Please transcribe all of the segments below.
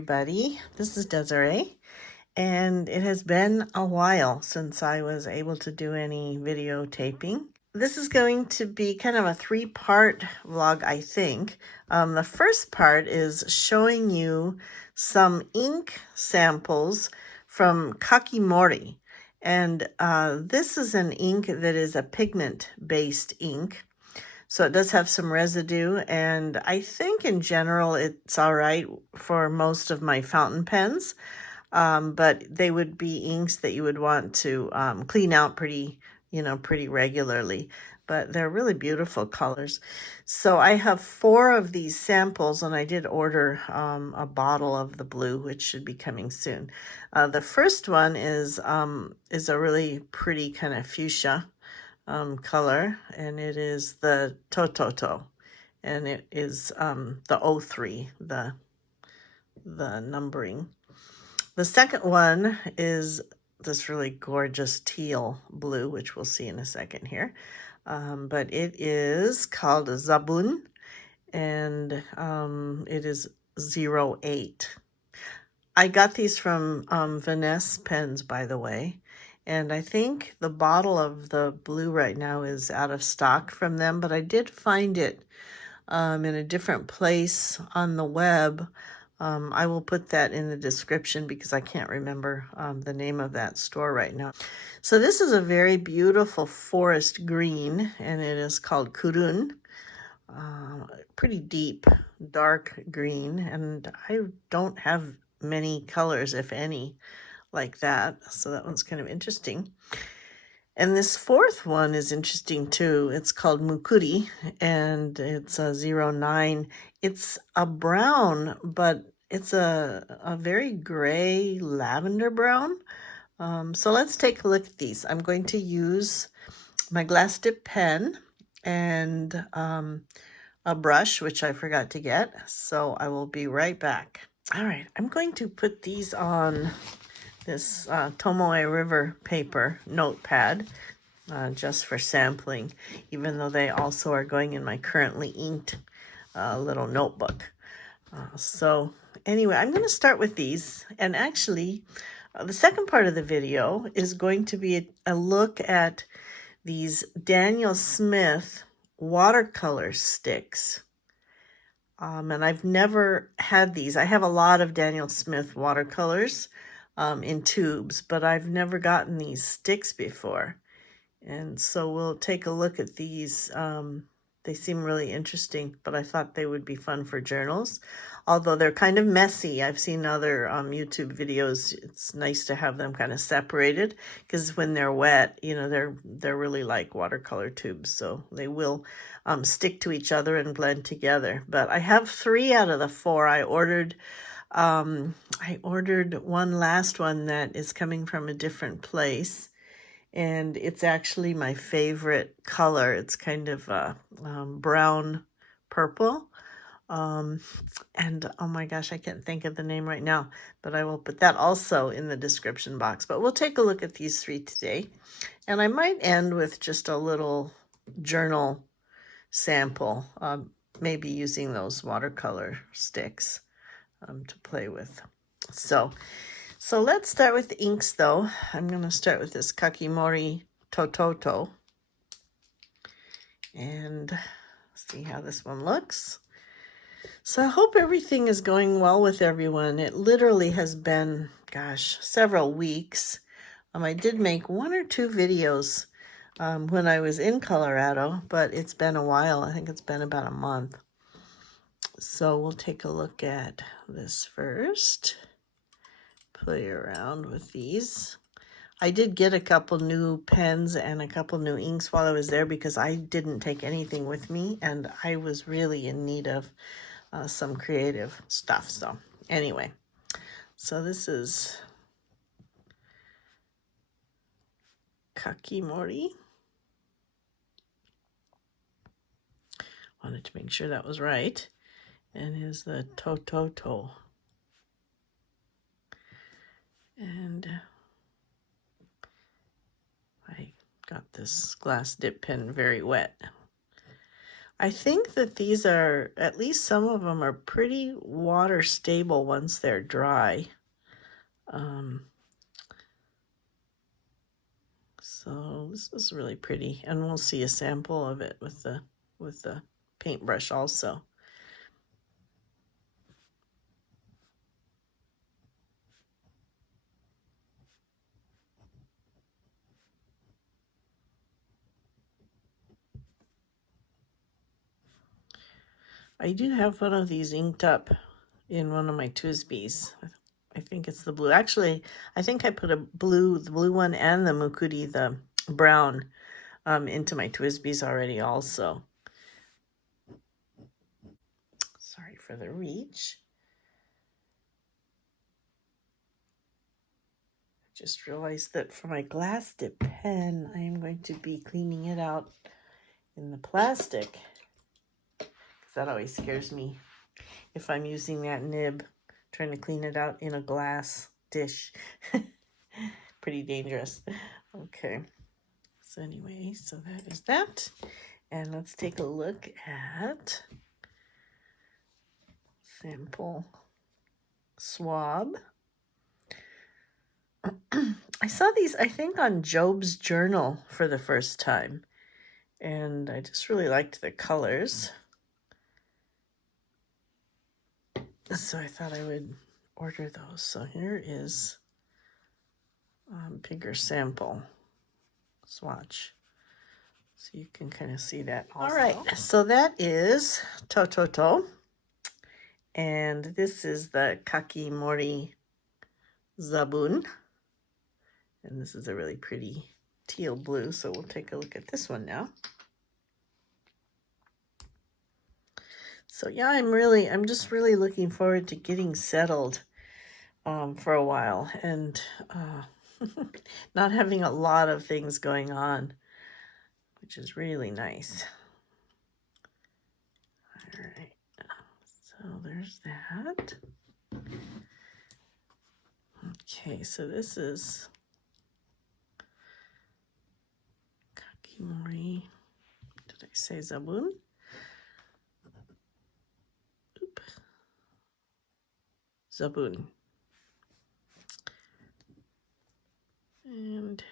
everybody. This is Desiree, and it has been a while since I was able to do any videotaping. This is going to be kind of a three-part vlog, I think. The first part is showing you some ink samples from Kakimori. And this is an ink that is a pigment-based ink. So it does have some residue, and I think in general it's all right for most of my fountain pens, but they would be inks that you would want to clean out pretty regularly. But they're really beautiful colors. So I have 4 of these samples, and I did order a bottle of the blue, which should be coming soon. The first one is a really pretty kind of fuchsia color, and it is the Tototo, and it is the 03, the numbering. The second one is this really gorgeous teal blue, which we'll see in a second here, but it is called Zabun, and it is 08. I got these from Vanessa Pens, by the way. And I think the bottle of the blue right now is out of stock from them, but I did find it in a different place on the web. I will put that in the description because I can't remember the name of that store right now. So this is a very beautiful forest green, and it is called Kurun. Pretty deep, dark green, and I don't have many colors, if any, like that. So that one's kind of interesting. And this fourth one is interesting too. It's called Mukuri, and it's a 09. It's a brown, but it's a very gray lavender brown. So let's take a look at these. I'm going to use my glass dip pen and a brush, which I forgot to get. So I will be right back. All right, I'm going to put these on this Tomoe River paper notepad just for sampling, even though they also are going in my currently inked little notebook. So anyway, I'm going to start with these, and actually the second part of the video is going to be a look at these Daniel Smith watercolor sticks. And I've never had these. I have a lot of Daniel Smith watercolors in tubes, but I've never gotten these sticks before. And so we'll take a look at these. They seem really interesting, but I thought they would be fun for journals. Although they're kind of messy. I've seen other YouTube videos. It's nice to have them kind of separated because when they're wet, they're really like watercolor tubes. So they will stick to each other and blend together. But I have 3 out of the 4. I ordered one last one that is coming from a different place. And it's actually my favorite color. It's kind of a brown purple. And oh my gosh, I can't think of the name right now, but I will put that also in the description box. But we'll take a look at these 3 today. And I might end with just a little journal sample, maybe using those watercolor sticks to play with. So let's start with the inks, though. I'm going to start with this Kakimori Tototo. And see how this one looks. So I hope everything is going well with everyone. It literally has been, gosh, several weeks. I did make 1 or 2 videos when I was in Colorado, but it's been a while. I think it's been about a month. So we'll take a look at this first. Play around with these. I did get a couple new pens and a couple new inks while I was there because I didn't take anything with me, and I was really in need of some creative stuff. So anyway, so this is Kakimori. Wanted to make sure that was right. And here's the Tototo. And I got this glass dip pen very wet. I think that these are, at least some of them are pretty water stable once they're dry. So this is really pretty, and we'll see a sample of it with the paintbrush also. I do have one of these inked up in one of my Twisbies. I think it's the blue. Actually, I think I put the blue one and the Mukuri, the brown, into my Twisbies already also. Sorry for the reach. Just realized that for my glass dip pen, I am going to be cleaning it out in the plastic. That always scares me if I'm using that nib, trying to clean it out in a glass dish. Pretty dangerous. Okay. So anyway, so that is that. And let's take a look at sample swab. I saw these, I think, on Job's Journal for the first time. And I just really liked the colors. So I thought I would order those. So here is bigger sample swatch. So you can kind of see that also. All right, so that is Tototo. And this is the Kakimori Zabun. And this is a really pretty teal blue. So we'll take a look at this one now. So yeah, I'm just really looking forward to getting settled for a while and not having a lot of things going on, which is really nice. All right, so there's that. Okay, so this is Kakimori. Did I say Zabun? Oop. Zabun. And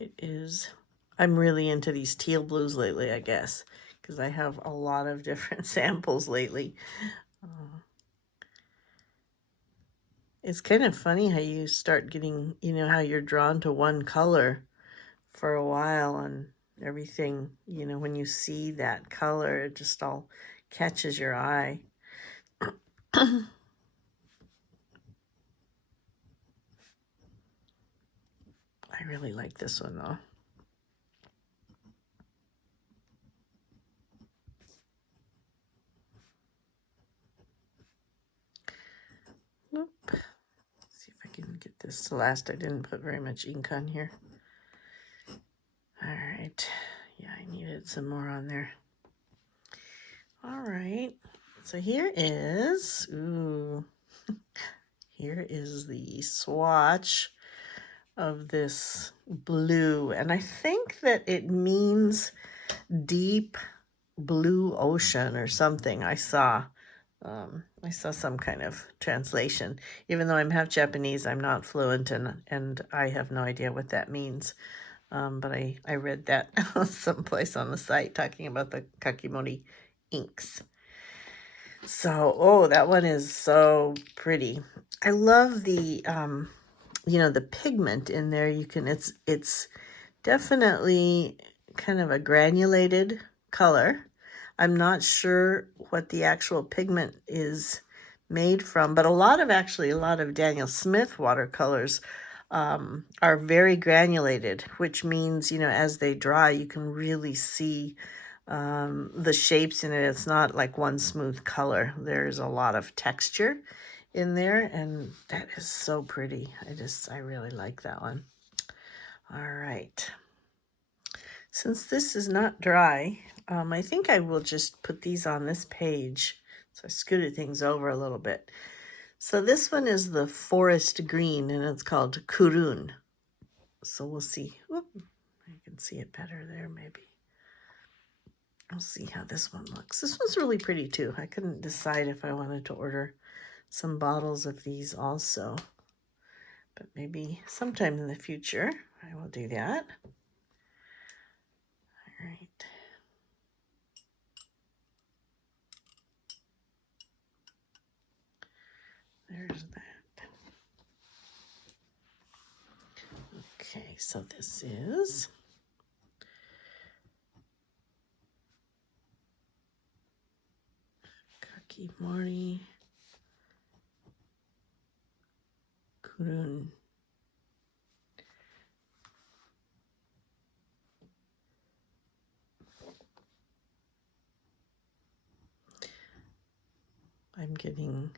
it is, I'm really into these teal blues lately, I guess, because I have a lot of different samples lately. It's kind of funny how you start getting, how you're drawn to one color for a while and everything, when you see that color, it just all catches your eye. I really like this one though. Nope. See if I can get this to last. I didn't put very much ink on here. All right. Yeah, I needed some more on there. All right. So here is, here is the swatch of this blue. And I think that it means deep blue ocean or something. I saw some kind of translation. Even though I'm half Japanese, I'm not fluent and I have no idea what that means. But I read that someplace on the site talking about the Kakimori inks. So, that one is so pretty. I love the, the pigment in there. It's definitely kind of a granulated color. I'm not sure what the actual pigment is made from, but a lot of Daniel Smith watercolors are very granulated, which means, as they dry, you can really see the shapes in it. It's not like one smooth color. There's a lot of texture in there, and that is so pretty. I really like that one. All right. Since this is not dry, I think I will just put these on this page. So I scooted things over a little bit. So this one is the forest green, and it's called Kurun. So we'll see. Whoop, I can see it better there, maybe. We'll see how this one looks. This one's really pretty too. I couldn't decide if I wanted to order some bottles of these also, but maybe sometime in the future I will do that. All right. There's that. Okay, so this is Kakimori Kurun. I'm getting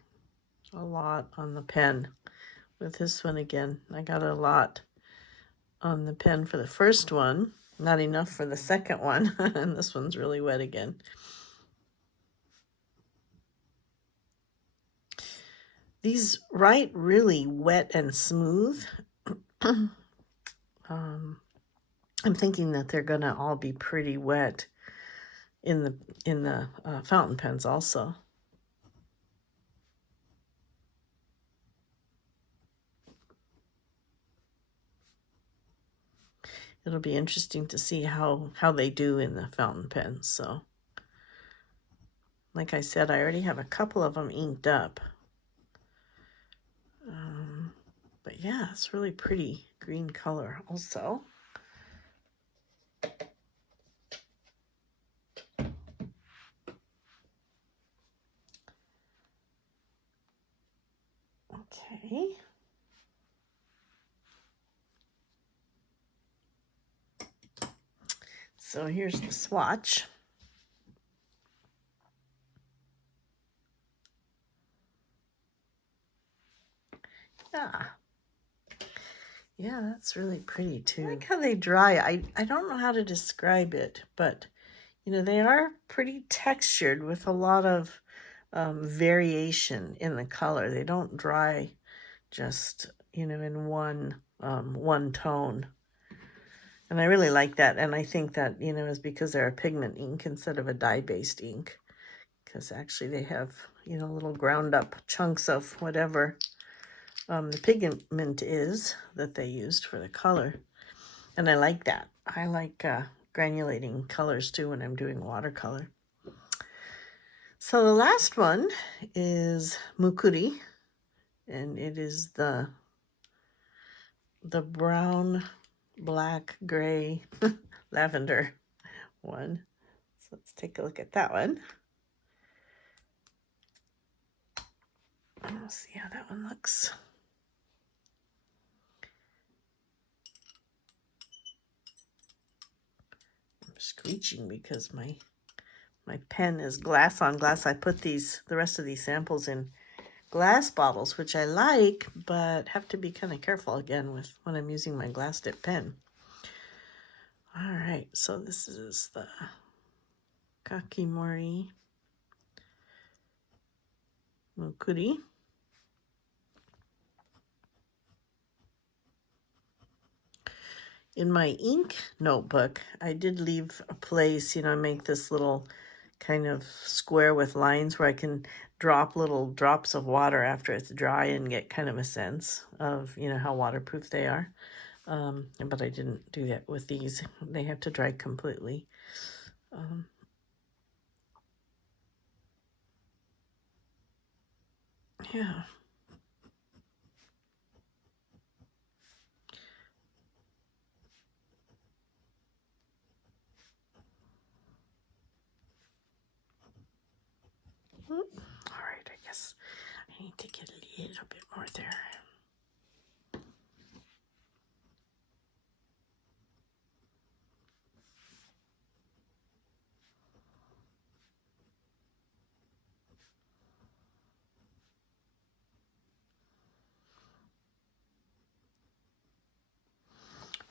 a lot on the pen with this one again. I got a lot on the pen for the first one, not enough for the second one, and this one's really wet again. These write really wet and smooth. I'm thinking that they're gonna all be pretty wet in the fountain pens also. It'll be interesting to see how they do in the fountain pens. So, like I said, I already have a couple of them inked up. But yeah, it's really pretty green color also. Okay. So here's the swatch. Yeah, that's really pretty too. I like how they dry. I don't know how to describe it, but you know, they are pretty textured with a lot of variation in the color. They don't dry just, you know, in one tone. And I really like that. And I think that, you know, is because they're a pigment ink instead of a dye-based ink. Because actually they have, you know, little ground up chunks of whatever the pigment is that they used for the color. And I like that. I like granulating colors too when I'm doing watercolor. So the last one is Mukuri, and it is the brown, black, gray, lavender one. So let's take a look at that one. We'll see how that one looks. I'm screeching because my pen is glass on glass. I put the rest of these samples in glass bottles, which I like, but have to be kind of careful again with when I'm using my glass tip pen. All right, so this is the Kakimori Mukuri. In my ink notebook, I did leave a place, you know, I make this little kind of square with lines where I can drop little drops of water after it's dry and get kind of a sense of, you know, how waterproof they are. But I didn't do that with these. They have to dry completely. Yeah. All right, I guess I need to get a little bit more there.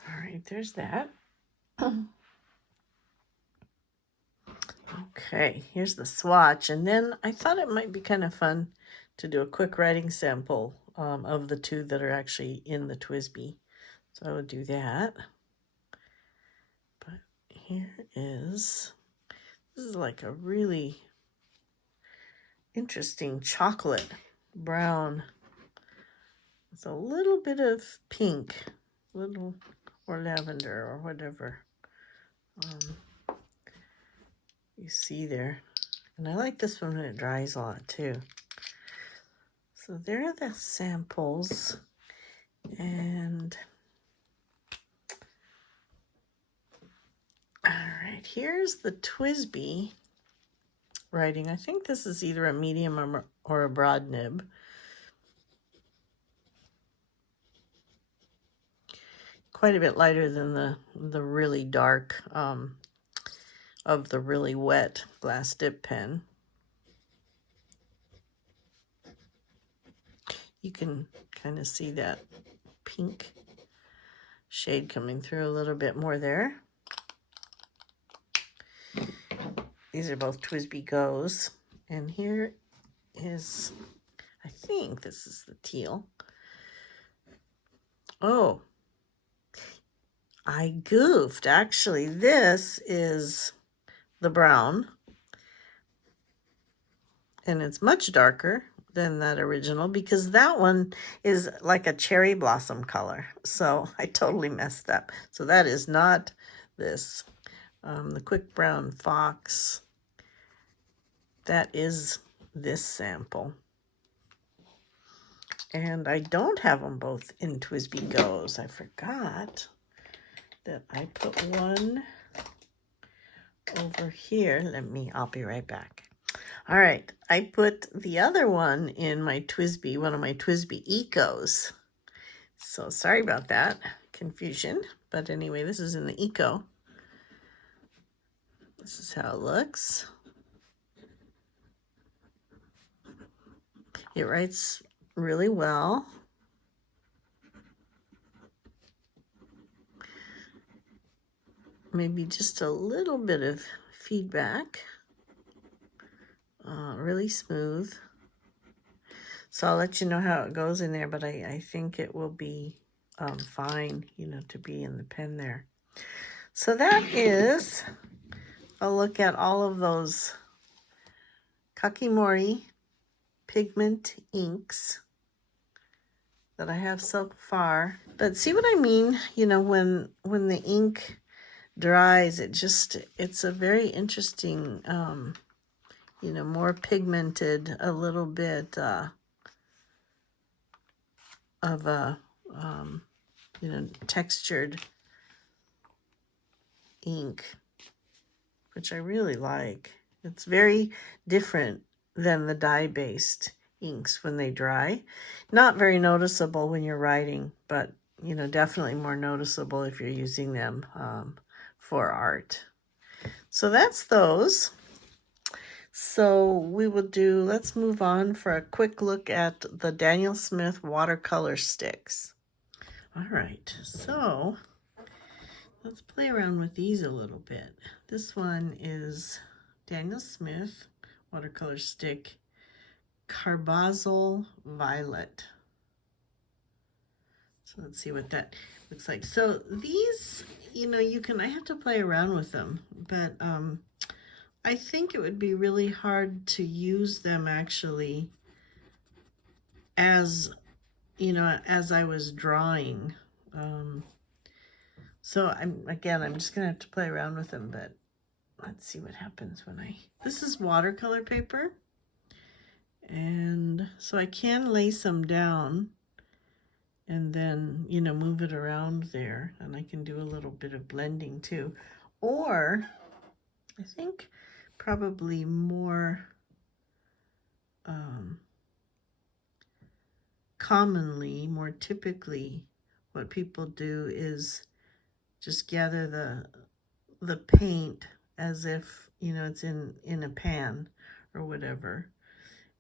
All right, there's that. Okay, here's the swatch. And then I thought it might be kind of fun to do a quick writing sample of the two that are actually in the TWSBI. So I would do that. But here is This is like a really interesting chocolate brown with a little bit of pink, little or lavender or whatever you see there. And I like this one when it dries a lot too. So there are the samples. And all right, here's the TWSBI writing. I think this is either a medium or a broad nib. Quite a bit lighter than the really dark of the really wet glass dip pen. You can kind of see that pink shade coming through a little bit more there. These are both TWSBI Go's. And here is, I think this is the teal. Oh, I goofed. Actually, this is the brown. And it's much darker than that original because that one is like a cherry blossom color. So I totally messed up. So that is not this. The Quick Brown Fox, that is this sample. And I don't have them both in TWSBI Go's. I forgot that I put one over here. I'll be right back. All right, I put the other one in my TWSBI, one of my TWSBI Ecos. So sorry about that confusion. But anyway, this is in the Eco. This is how it looks. It writes really well. Maybe just a little bit of feedback. Really smooth. So I'll let you know how it goes in there, but I think it will be fine, to be in the pen there. So that is a look at all of those Kakimori pigment inks that I have so far. But see what I mean? When the ink dries, it's a very interesting, more pigmented, a little bit of a, textured ink, which I really like. It's very different than the dye-based inks when they dry. Not very noticeable when you're writing, but definitely more noticeable if you're using them for art. So that's those. So let's move on for a quick look at the Daniel Smith watercolor sticks. All right, so let's play around with these a little bit. This one is Daniel Smith watercolor stick Carbazole Violet. So let's see what that looks like. So these, I have to play around with them, but I think it would be really hard to use them actually as I was drawing. So I'm just gonna have to play around with them, but let's see what happens this is watercolor paper. And so I can lay some down and then, move it around there, and I can do a little bit of blending too. Or I think probably more commonly, more typically, what people do is just gather the paint as if, it's in a pan or whatever,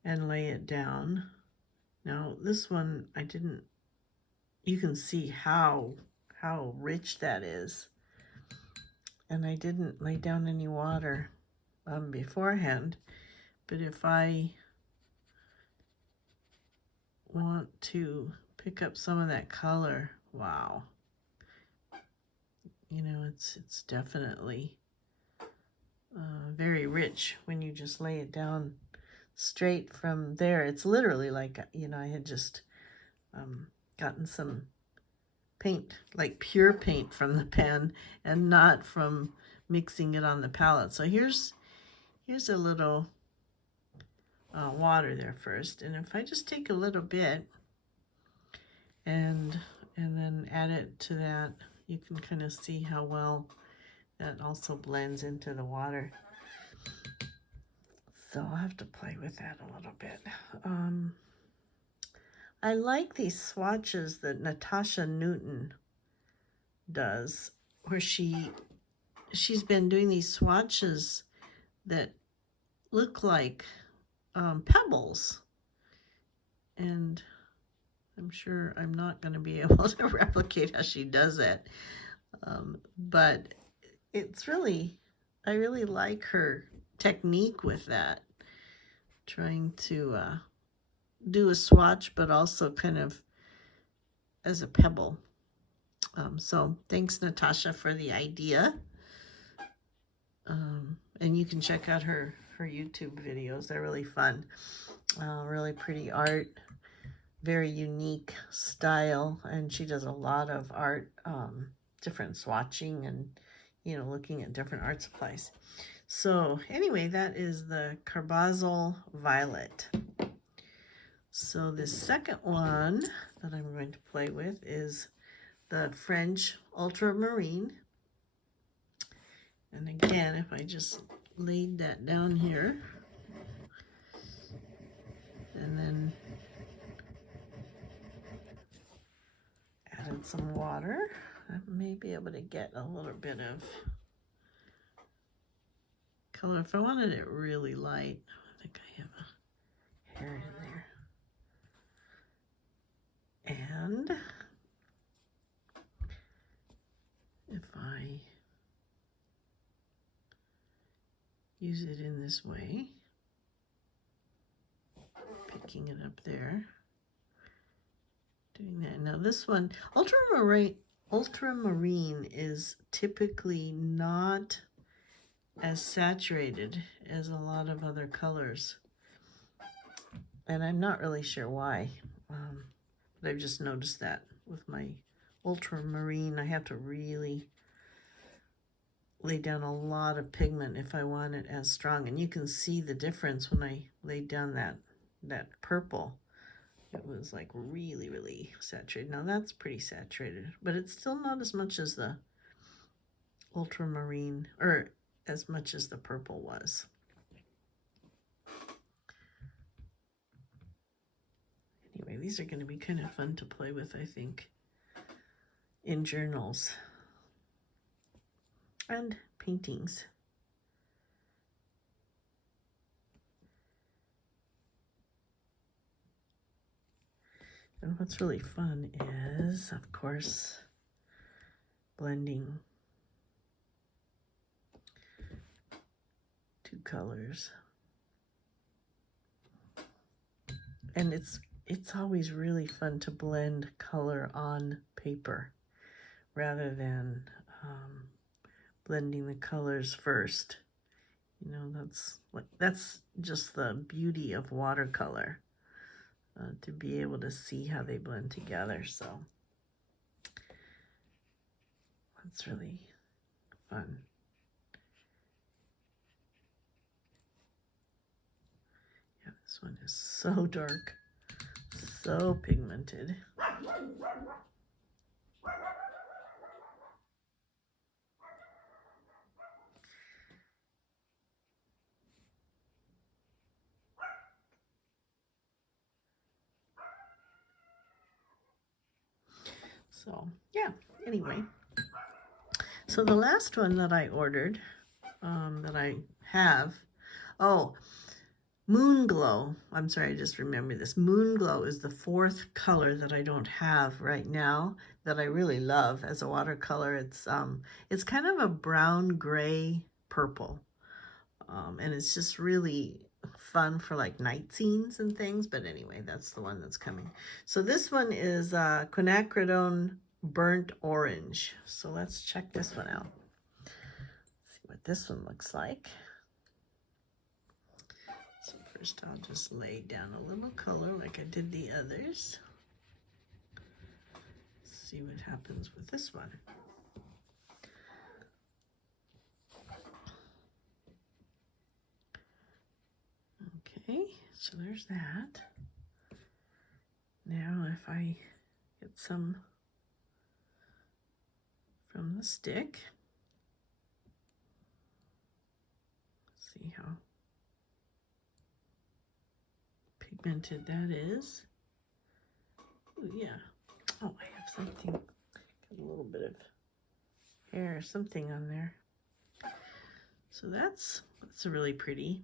and lay it down. Now, this one, you can see how rich that is. And I didn't lay down any water beforehand, but if I want to pick up some of that color, wow. It's definitely very rich when you just lay it down straight from there. It's literally like, you know, I had just gotten some paint, like pure paint from the pen and not from mixing it on the palette. So here's a little water there first. And if I just take a little bit and then add it to that, you can kind of see how well that also blends into the water. So I'll have to play with that a little bit. I like these swatches that Natasha Newton does, where she's been doing these swatches that look like pebbles. And I'm sure I'm not going to be able to replicate how she does it. But it's really, I really like her technique with that. Trying to do a swatch, but also kind of as a pebble. So thanks, Natasha, for the idea. And you can check out her YouTube videos. They're really fun. Really pretty art. Very unique style. And she does a lot of art, different swatching and, you know, looking at different art supplies. So anyway, that is the Carbazole Violet. So the second one that I'm going to play with is the French Ultramarine. And again, if I just laid that down here and then added some water, I may be able to get a little bit of color. If I wanted it really light, I think I have a hair in there. And if I use it in this way, picking it up there, doing that. Now this one, Ultramarine is typically not as saturated as a lot of other colors. And I'm not really sure why. But I've just noticed that with my Ultramarine, I have to really lay down a lot of pigment if I want it as strong. And you can see the difference when I laid down that purple. It was like really, really saturated. Now that's pretty saturated, but it's still not as much as the Ultramarine, or as much as the purple was. Anyway, these are going to be kind of fun to play with, I think, in journals and paintings. And what's really fun is, of course, blending two colors. And it's always really fun to blend color on paper rather than blending the colors first. You know, that's just the beauty of watercolor, to be able to see how they blend together. So that's really fun. Yeah, this one is so dark, so pigmented. So yeah, anyway. So the last one that I ordered, that I have, Moon Glow. I'm sorry, I just remembered this. Moon Glow is the fourth color that I don't have right now that I really love as a watercolor. It's kind of a brown gray purple, and it's just really fun for like night scenes and things. But anyway, that's the one that's coming. So this one is quinacridone burnt orange. So let's check this one out. See what this one looks like. First I'll just lay down a little color like I did the others. See what happens with this one. Okay, so there's that. Now if I get some from the stick, see how pigmented that is. Ooh, yeah. Oh, I have something, got a little bit of hair or something on there. So that's really pretty.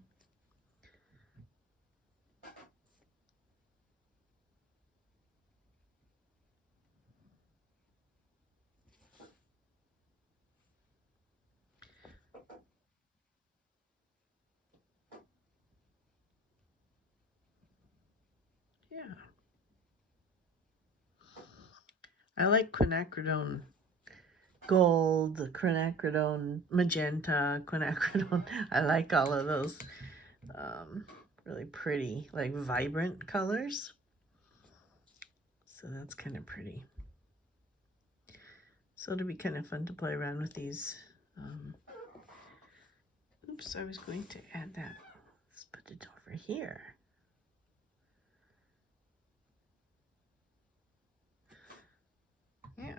Yeah. I like quinacridone gold, quinacridone magenta, quinacridone. I like all of those really pretty, like vibrant colors. So that's kind of pretty. So it'll be kind of fun to play around with these. Oops, I was going to add that. Let's put it over here. Yeah.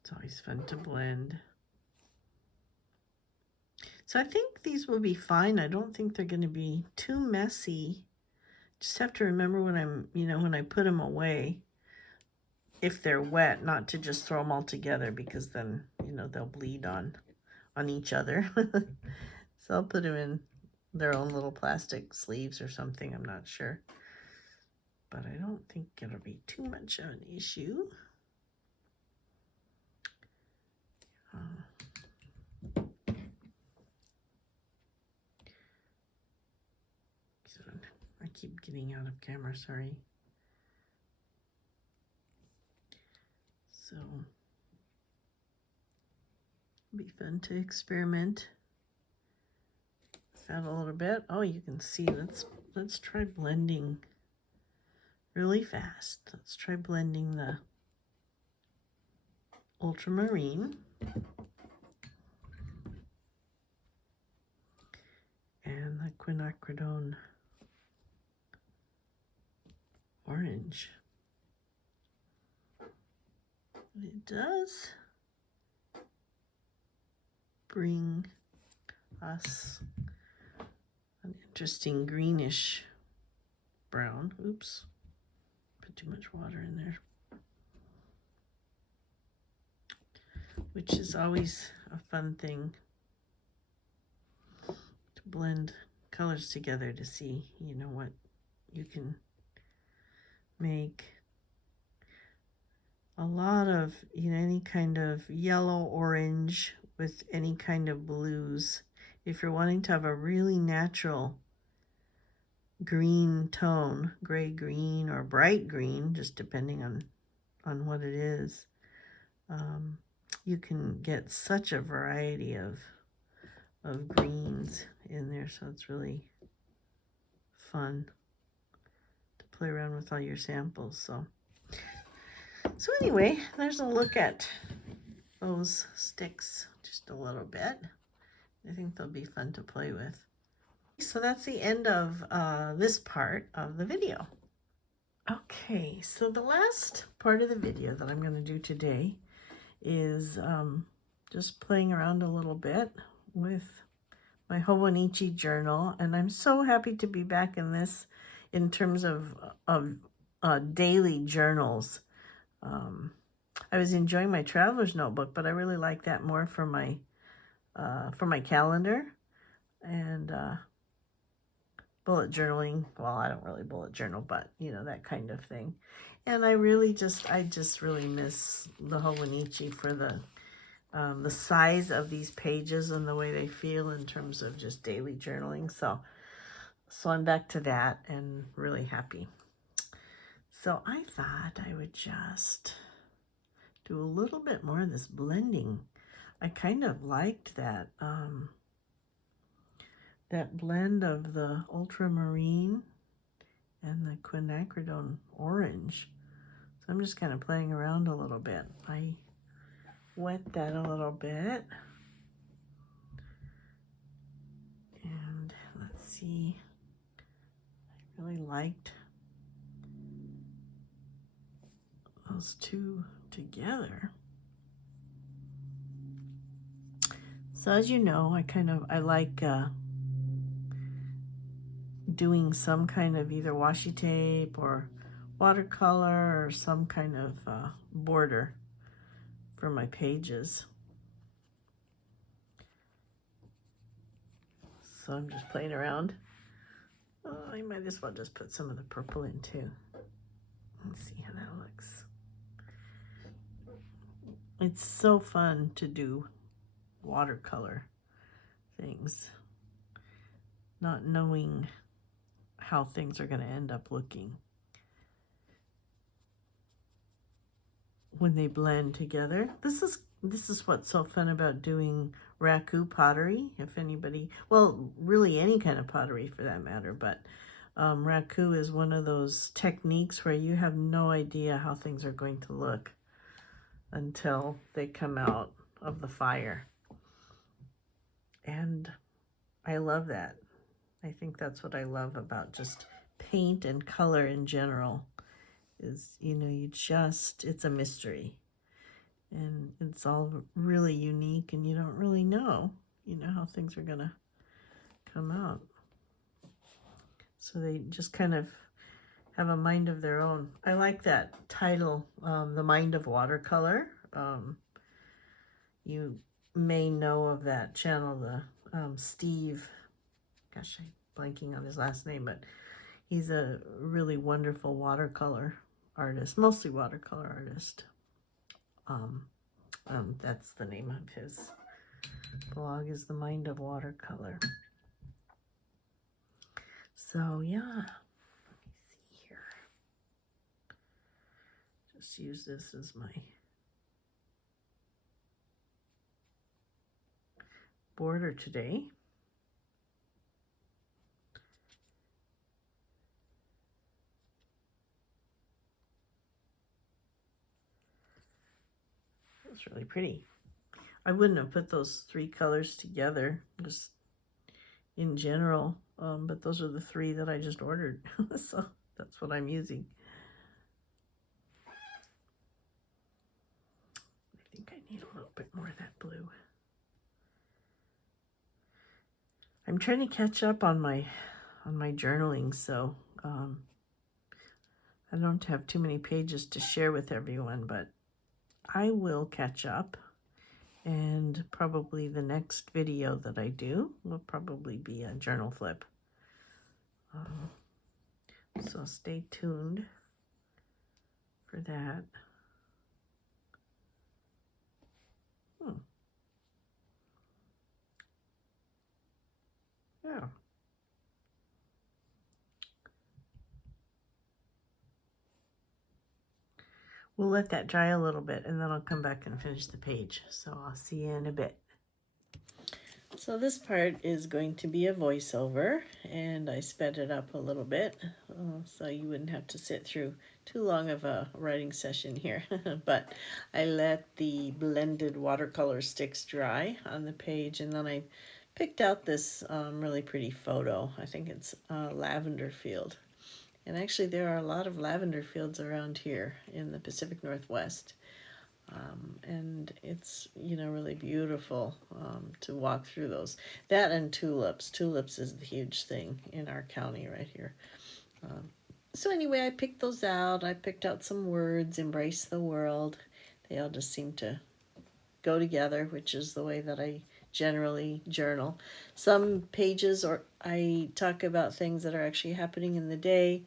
It's always fun to blend. So I think these will be fine. I don't think they're going to be too messy. Just have to remember when I'm, when I put them away, if they're wet, not to just throw them all together, because then, they'll bleed on each other. So I'll put them in their own little plastic sleeves or something. I'm not sure. But I don't think it'll be too much of an issue. I keep getting out of camera, sorry. So it'll be fun to experiment with that a little bit. Oh, you can see, let's try blending really fast. Let's try blending the Ultramarine and the quinacridone orange. It does bring us an interesting greenish brown. Oops, put too much water in there. Which is always a fun thing to blend colors together to see, what you can make. A lot of, any kind of yellow, orange with any kind of blues. If you're wanting to have a really natural green tone, gray green or bright green, just depending on what it is, you can get such a variety of greens in there. So it's really fun to play around with all your samples. So anyway, there's a look at those sticks just a little bit. I think they'll be fun to play with. So that's the end of this part of the video. Okay, so the last part of the video that I'm going to do today is just playing around a little bit with my Hobonichi journal, and I'm so happy to be back in this in terms of daily journals. I was enjoying my traveler's notebook, but I really like that more for my calendar and bullet journaling. Well, I don't really bullet journal, but that kind of thing. And I just really miss the Hobonichi for the size of these pages and the way they feel in terms of just daily journaling. So I'm back to that and really happy. So I thought I would just do a little bit more of this blending. I kind of liked that that blend of the ultramarine and the quinacridone orange. So I'm just kind of playing around a little bit. I wet that a little bit. And let's see, I really liked those two together. So as you know, I like doing some kind of either washi tape or watercolor or some kind of border for my pages. So I'm just playing around. Oh, I might as well just put some of the purple in too. Let's see how that looks. It's so fun to do watercolor things, not knowing how things are going to end up looking when they blend together. This is what's so fun about doing raku pottery. If anybody, well, really any kind of pottery for that matter, but raku is one of those techniques where you have no idea how things are going to look until they come out of the fire. And I love that. I think that's what I love about just paint and color in general is, you know, it's a mystery. And it's all really unique and you don't really know, how things are going to come out. So they just kind of have a mind of their own. I like that title, The Mind of Watercolor. You may know of that channel, the Steve, gosh, I'm blanking on his last name, but he's a really wonderful watercolor artist, mostly watercolor artist. That's the name of his blog, is The Mind of Watercolor. So yeah, let me see here. Just use this as my border today. It's really pretty. I wouldn't have put those three colors together just in general, but those are the three that I just ordered. So that's what I'm using. I think I need a little bit more of that blue. I'm trying to catch up on my journaling, so I don't have too many pages to share with everyone, but I will catch up, and probably the next video that I do will probably be a journal flip. So stay tuned for that. Yeah. We'll let that dry a little bit and then I'll come back and finish the page. So I'll see you in a bit. So this part is going to be a voiceover, and I sped it up a little bit so you wouldn't have to sit through too long of a writing session here. But I let the blended watercolor sticks dry on the page, and then I picked out this really pretty photo. I think it's a lavender field. And actually there are a lot of lavender fields around here in the Pacific Northwest. And it's, really beautiful to walk through those. That and tulips. Tulips is the huge thing in our county right here. So anyway, I picked those out. I picked out some words, embrace the world. They all just seem to go together, which is the way that I generally journal. Some pages I talk about things that are actually happening in the day.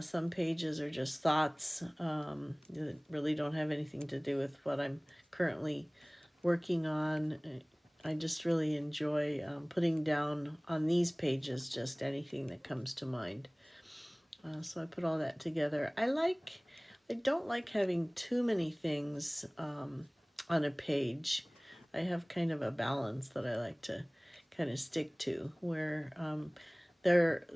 Some pages are just thoughts that really don't have anything to do with what I'm currently working on. I just really enjoy putting down on these pages just anything that comes to mind. So I put all that together. I like I don't like having too many things on a page. I have kind of a balance that I like to kind of stick to, where there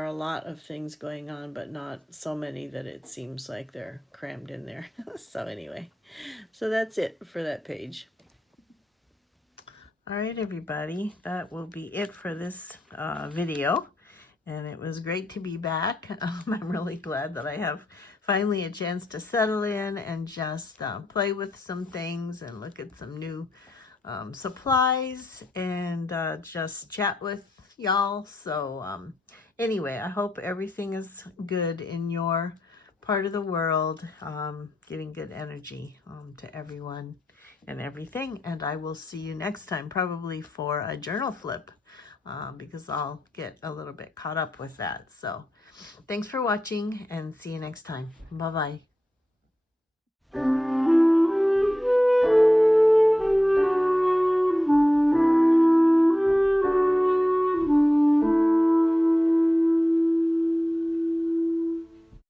are a lot of things going on, but not so many that it seems like they're crammed in there. So anyway, so that's it for that page. All right, everybody, that will be it for this video. And it was great to be back. I'm really glad that I have finally a chance to settle in and just play with some things and look at some new supplies and just chat with y'all. So anyway, I hope everything is good in your part of the world, giving good energy to everyone and everything. And I will see you next time, probably for a journal flip, because I'll get a little bit caught up with that. So thanks for watching and see you next time. Bye-bye.